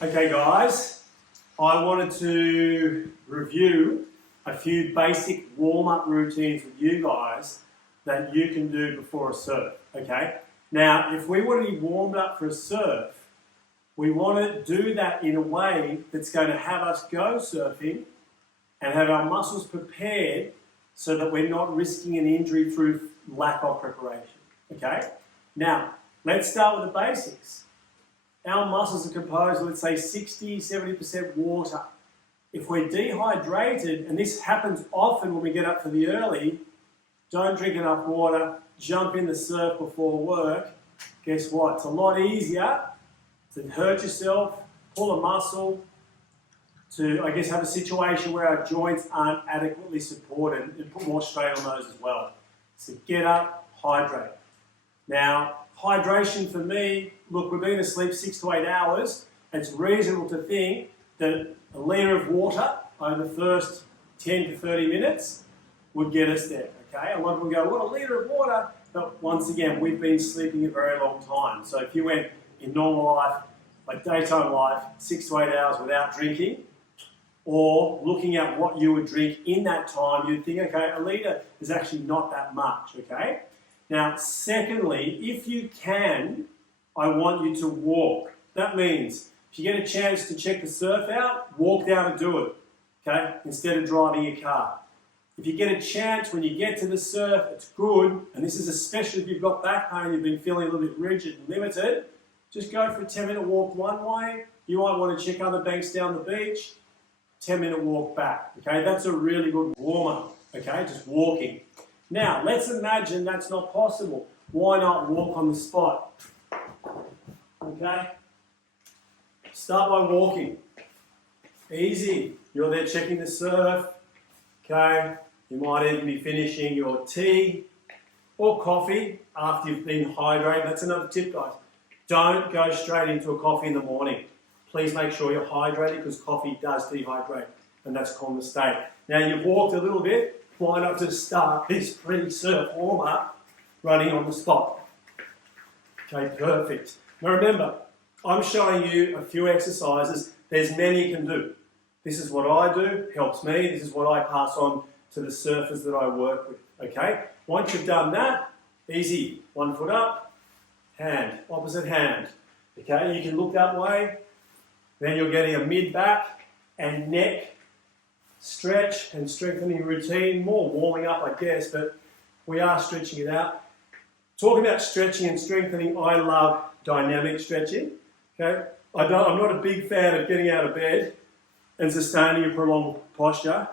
Okay guys, I wanted to review a few basic warm-up routines with you guys that you can do before a surf, okay? Now, if we want to be warmed up for a surf, we want to do that in a way that's going to have us go surfing and have our muscles prepared so that we're not risking an injury through lack of preparation, okay? Now, let's start with the basics. Our muscles are composed of, let's say, 60-70% water. If we're dehydrated, and this happens often when we get up for the early, don't drink enough water, jump in the surf before work, guess what? It's a lot easier to hurt yourself, pull a muscle, to, I guess, have a situation where our joints aren't adequately supported and put more strain on those as well. So get up, hydrate. Now, hydration for me, look, we've been asleep 6 to 8 hours. It's reasonable to think that a litre of water over the first 10 to 30 minutes would get us there, okay? A lot of people go, what, a litre of water? But once again, we've been sleeping a very long time. So if you went in normal life, like daytime life, 6 to 8 hours without drinking, or looking at what you would drink in that time, you'd think, okay, a litre is actually not that much, okay? Now, secondly, if you can, I want you to walk. That means if you get a chance to check the surf out, walk down and do it, okay, instead of driving your car. If you get a chance when you get to the surf, it's good, and this is especially if you've got back pain, you've been feeling a little bit rigid and limited, just go for a 10-minute walk one way. You might want to check other banks down the beach, 10-minute walk back, okay? That's a really good warm-up, okay, just walking. Now, let's imagine that's not possible. Why not walk on the spot? Okay? Start by walking. Easy. You're there checking the surf. Okay? You might even be finishing your tea or coffee after you've been hydrated. That's another tip, guys. Don't go straight into a coffee in the morning. Please make sure you're hydrated because coffee does dehydrate, and that's compensate. Now, you've walked a little bit. Why not just start this pre-surf warm-up running on the spot? Okay, perfect. Now remember, I'm showing you a few exercises. There's many you can do. This is what I do, helps me. This is what I pass on to the surfers that I work with, okay? Once you've done that, easy. 1 foot up, hand, opposite hand. Okay, you can look that way. Then you're getting a mid-back and neck stretch and strengthening routine, more warming up I guess, but we are stretching it out. Talking about stretching and strengthening, I love dynamic stretching, okay? I'm not a big fan of getting out of bed and sustaining a prolonged posture,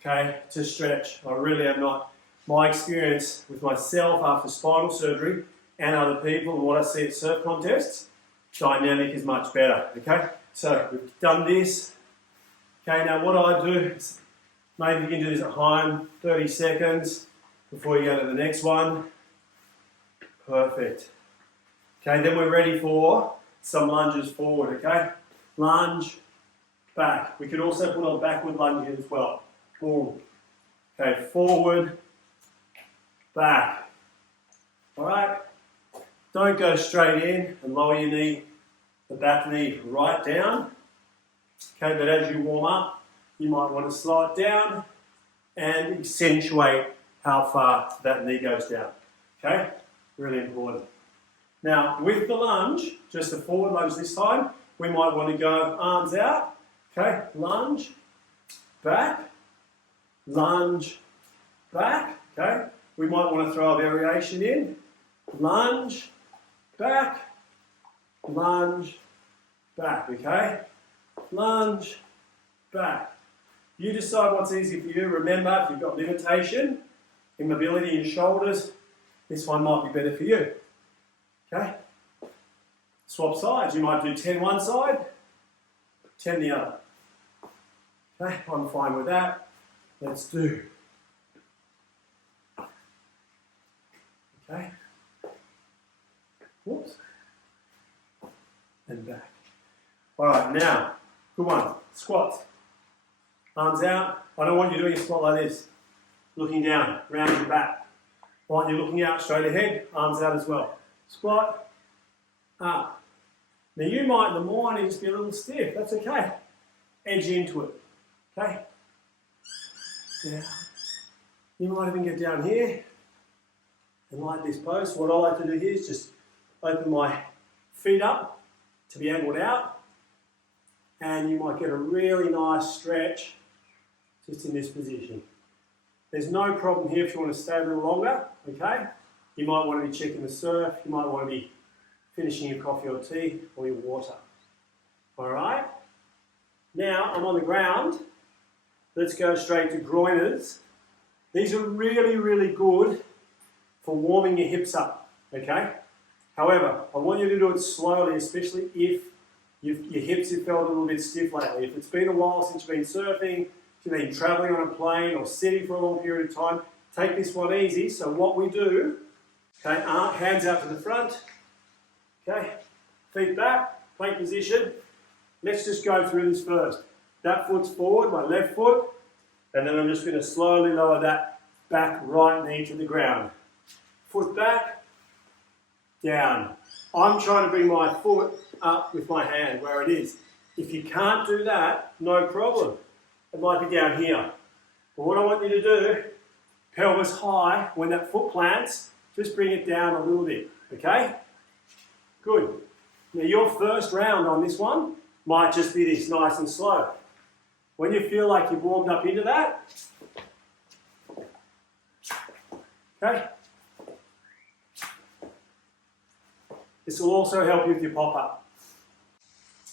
okay, to stretch. I really am not. My experience with myself after spinal surgery and other people and what I see at surf contests, dynamic is much better, okay? So we've done this. Okay, now what I do is, maybe you can do this at home, 30 seconds before you go to the next one. Perfect. Okay, then we're ready for some lunges forward, okay? Lunge, back. We could also put on backward lunge here as well. Boom. Okay, forward, back. All right? Don't go straight in and lower your knee, the back knee right down. Okay, but as you warm up, you might want to slow it down and accentuate how far that knee goes down. Okay, really important. Now, with the lunge, just a forward lunge this time, we might want to go arms out. Okay, lunge, back, lunge, back. Okay, we might want to throw a variation in. Lunge, back, lunge, back. Okay. Lunge, back. You decide what's easy for you. Remember, if you've got limitation, immobility in shoulders, this one might be better for you. Okay? Swap sides. You might do 10 one side, 10 the other. Okay, I'm fine with that. Let's do. Okay. Whoops. And back. All right, now, good one. Squats. Arms out. I don't want you doing a squat like this. Looking down, round your back. I want you looking out straight ahead, arms out as well. Squat, up, Now you might in the morning just be a little stiff, that's okay. Edge into it, okay? Now, you might even get down here and like this pose. What I like to do here is just open my feet up to be angled out, and you might get a really nice stretch just in this position. There's no problem here if you want to stay a little longer, okay? You might want to be checking the surf, you might want to be finishing your coffee or tea or your water. All right? Now I'm on the ground. Let's go straight to groiners. These are really, really good for warming your hips up, okay? However, I want you to do it slowly, especially if your hips have felt a little bit stiff lately. If it's been a while since you've been surfing, if you've been traveling on a plane or sitting for a long period of time, take this one easy. So what we do, okay, hands out to the front, okay, feet back, plank position. Let's just go through this first. That foot's forward, my left foot, and then I'm just going to slowly lower that back right knee to the ground. Foot back, down. I'm trying to bring my foot up with my hand where it is. If you can't do that, no problem. It might be down here. But what I want you to do, pelvis high, when that foot plants, just bring it down a little bit, okay? Good. Now your first round on this one might just be this, nice and slow. When you feel like you've warmed up into that, okay? This will also help you with your pop-up.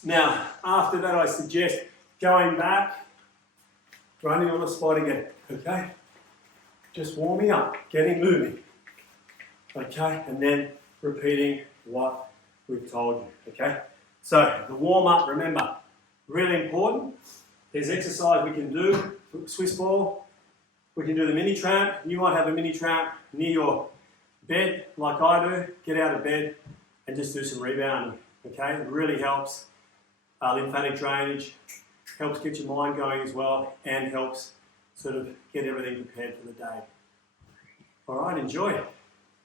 Now, after that I suggest going back, running on the spot again, okay? Just warming up, getting moving, okay? And then repeating what we've told you, okay? So, the warm-up, remember, really important. There's exercise we can do, Swiss ball, we can do the mini tramp. You might have a mini tramp near your bed, like I do. Get out of bed and just do some rebounding, okay? It really helps lymphatic drainage, helps get your mind going as well, and helps sort of get everything prepared for the day. All right, enjoy.